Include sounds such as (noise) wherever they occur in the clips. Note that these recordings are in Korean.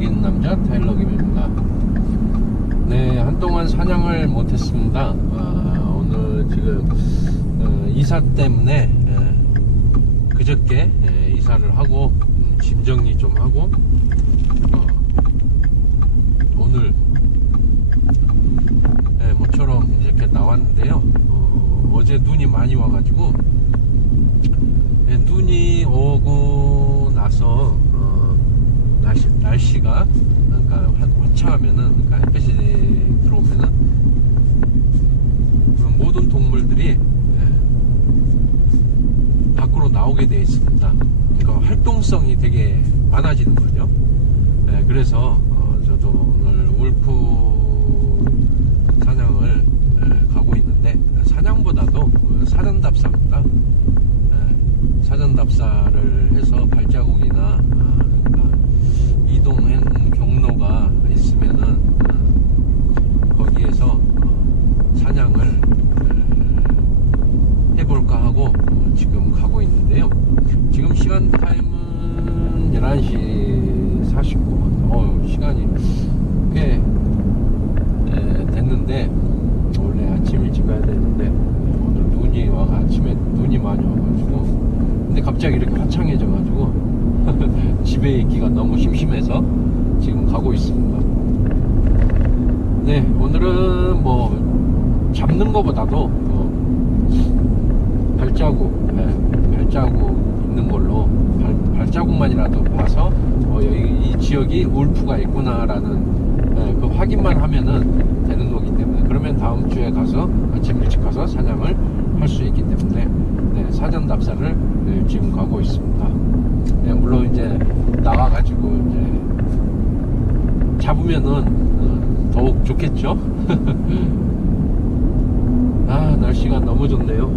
즐기는 남자 타일러 김입니다. 네, 한동안 사냥을 못했습니다. 아, 오늘 지금 어, 이사 때문에 예, 그저께 예, 이사를 하고 음, 짐 정리 좀 하고 어, 오늘 예, 모처럼 이렇게 나왔는데요. 어, 제 눈이 많이 와가지고 예, 눈이 오고 나서 어, 날씨, 날씨가 그러니까 화- 화창하면은 그러니까 햇빛이 들어오면은 모든 동물들이 예, 밖으로 나오게 돼 있습니다. 그러니까 활동성이 되게 많아지는 거죠. 예, 그래서 어, 저도 오늘 울프 사냥을 예, 가고 있는데 사냥보다도 어, 사전답사입니다. 예, 사전답사를 해서 발자국이나 아, 그러니까 이동한 경로가 있으면은 어, 거기에서 어, 사냥을 에, 해볼까 하고 어, 지금 가고 있는데요. 지금 시간 타임은 11시 49분. 어, 시간이 꽤 에, 됐는데 원래 아침 일찍 가야 되는데 오늘 눈이 와 아침에 눈이 많이 와가지고 근데 갑자기 이렇게 화창해져가지고 (laughs) 집에 있기가 너무 심심해서 지금 가고 있습니다. 네 오늘은 뭐 잡는 거보다도 어, 발자국 네, 발자국 있는 걸로 발, 발자국만이라도 봐서 어, 여기 이 지역이 울프가 있구나라는 네, 그 확인만 하면은 되는 거기 때문에 그러면 다음 주에 가서 아침 일찍 가서 사냥을 할 수 있기 때문에 네, 사전 답사를 네, 지금 가고 있습니다. 네, 물론 이제 나와가지고 이제 잡으면은 어, 더욱 좋겠죠. (laughs) 아 날씨가 너무 좋네요.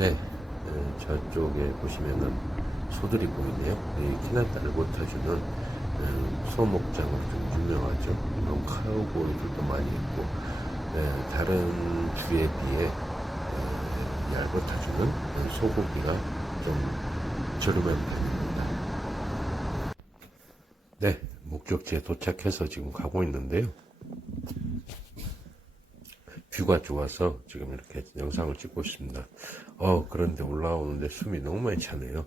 네, 어, 저 쪽에 보시면은 소들이 보이네요. 이 캐나다를 못 타주는 어, 소목장으로 좀 유명하죠. 이런 카우보이들도 많이 있고, 네, 다른 주에 비해 어, 얇아타주는 소고기가 좀 저렴한 편입니다. 네, 목적지에 도착해서 지금 가고 있는데요. 뷰가 좋아서 지금 이렇게 영상을 찍고 있습니다. 어, 그런데 올라오는데 숨이 너무 많이 차네요.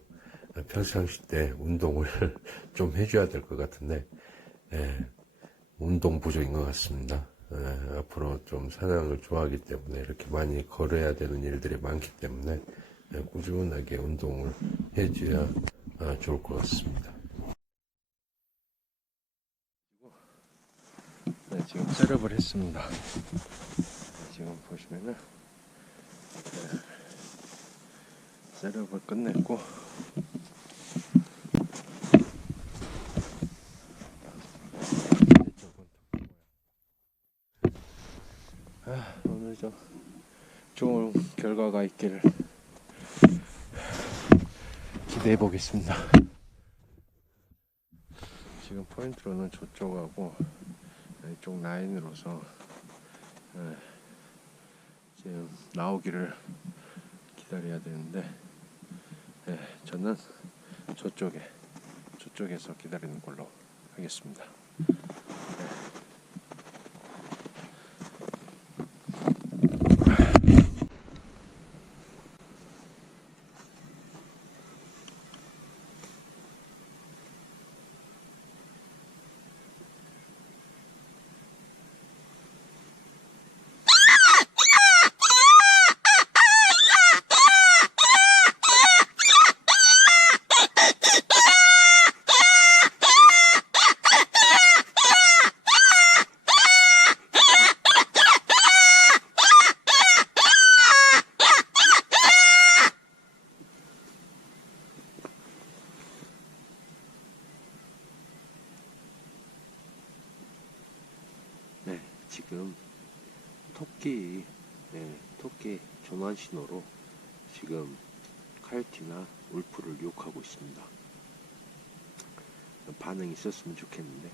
평상시 때 운동을 (laughs) 좀 해줘야 될 것 같은데, 예, 운동 부족인 것 같습니다. 예, 앞으로 좀 사냥을 좋아하기 때문에 이렇게 많이 걸어야 되는 일들이 많기 때문에 예, 꾸준하게 운동을 해줘야 아, 좋을 것 같습니다. 네, 지금 셋업을 했습니다. 지금 보시면은 네, 셋업을 끝냈고 아, 오늘 좀 좋은 결과가 있기를 기대해 보겠습니다. 지금 포인트로는 저쪽하고 이쪽 라인으로서 예, 지금 나오기를 기다려야 되는데 예, 저는 저쪽에 저쪽에서 기다리는 걸로 하겠습니다. 네, 지금 토끼, 네, 토끼 전환 신호로 지금 카요티나 울프를 유혹하고 있습니다. 반응이 있었으면 좋겠는데,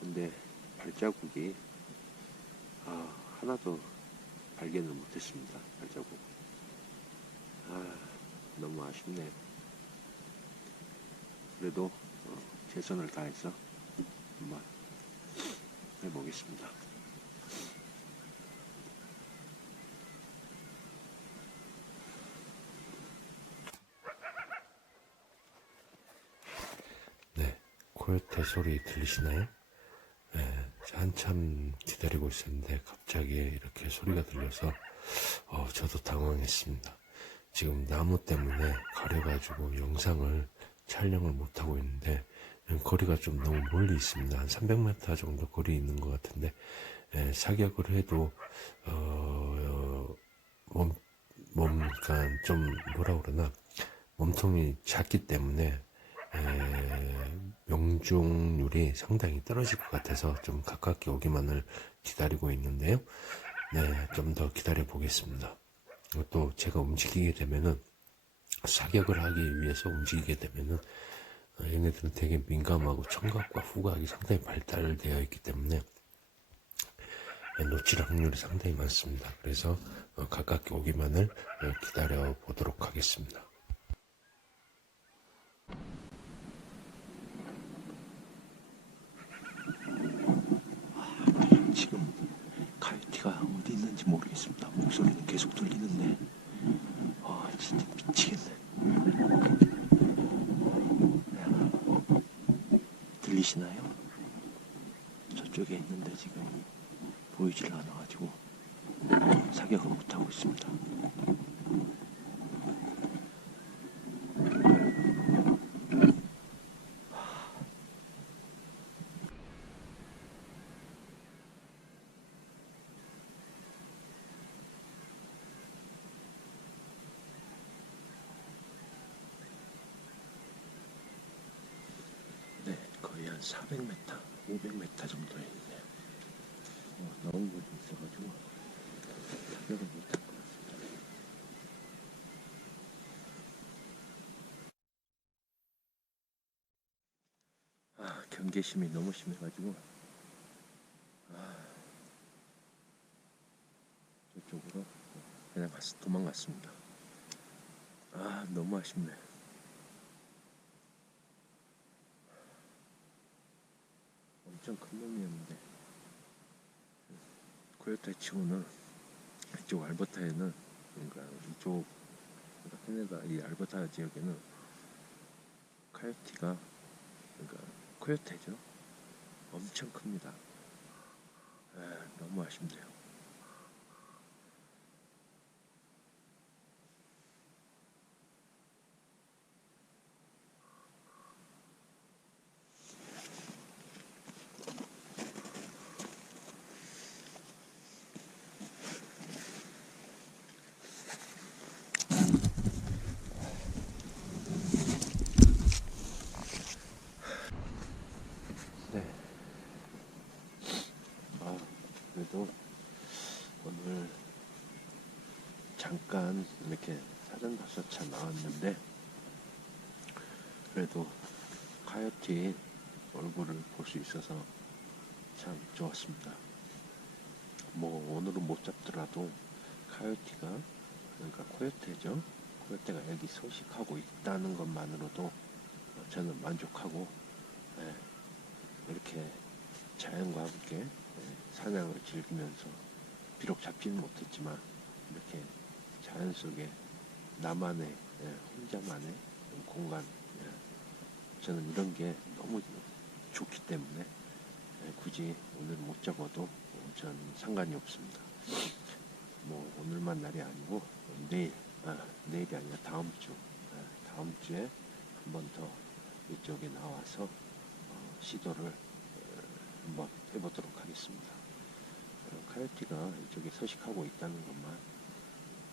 근데 발자국이 아, 하나도 발견을 못했습니다. 발자국. 아, 너무 아쉽네요. 그래도 어, 최선을 다해서 한번 해보겠습니다. 네, 코요테 소리 들리시나요? 네, 한참 기다리고 있었는데 갑자기 이렇게 소리가 들려서 어, 저도 당황했습니다. 지금 나무 때문에 가려가지고 영상을 촬영을 못하고 있는데 음, 거리가 좀 너무 멀리 있습니다. 한 300m 정도 거리 있는 것 같은데 예, 사격을 해도 어, 몸, 몸, 그러니까 좀 뭐라 그러나 몸통이 작기 때문에 에, 명중률이 상당히 떨어질 것 같아서 좀 가깝게 오기만을 기다리고 있는데요. 네, 좀 더 기다려 보겠습니다. 또 제가 움직이게 되면은 사격을 하기 위해서 움직이게 되면은 어, 얘네들은 되게 민감하고 청각과 후각이 상당히 발달되어 있기 때문에 놓칠 확률이 상당히 많습니다. 그래서 어, 가깝게 오기만을 어, 기다려 보도록 하겠습니다. 모르겠습니다. 목소리는 계속 들리는데, 아 진짜 미치겠네. 들리시나요? 저쪽에 있는데 지금 보이질 않아가지고 사격을 못 하고 있습니다. 400m, 500m 정도에 있네요. 어, 너무 멀리 있어가지고 사격을 못할 것 같습니다. 아, 경계심이 너무 심해가지고 아, 저쪽으로 그냥 갔, 도망갔습니다. 아, 너무 아쉽네. 엄청 큰 놈이었는데 코요테 치고는 이쪽 알버타에는 그러니까 이쪽 그러니까 캐나다 이 알버타 지역에는 카요티가 그러니까 코요테죠. 엄청 큽니다. 아, 너무 아쉽네요 네. 아, 그래도 오늘 잠깐 이렇게 사전 답사차 나왔는데 그래도 카요티 얼굴을 볼 수 있어서 참 좋았습니다. 뭐 오늘은 못 잡더라도 카요티가 그러니까 코요테죠. 코요테가 여기 서식하고 있다는 것만으로도 저는 만족하고 예, 이렇게 자연과 함께 예, 사냥을 즐기면서 비록 잡지는 못했지만 이렇게 자연 속에 나만의 예, 혼자만의 공간 예, 저는 이런 게 너무 좋기 때문에 예, 굳이 오늘 못 잡아도 어, 전 상관이 없습니다. 뭐 오늘만 날이 아니고 내일 아, 내일이 아니라 다음 주 아, 다음 주에 한 번 더 이쪽에 나와서 어, 시도를 어, 한번 해보도록 하겠습니다. 어, 카요티가 이쪽에 서식하고 있다는 것만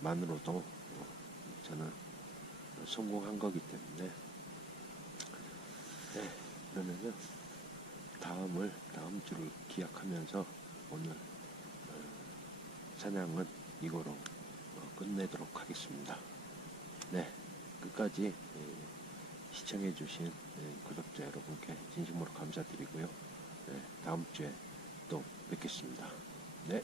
만으로도 어, 저는 성공한 거기 때문에 네, 그러면은 다음을 다음 주를 기약하면서 오늘 어, 사냥은 이거로 어, 끝내도록 하겠습니다. 네, 끝까지 예, 시청해주신 예, 구독자 여러분께 진심으로 감사드리고요. 네, 다음 주에 또 뵙겠습니다. 네.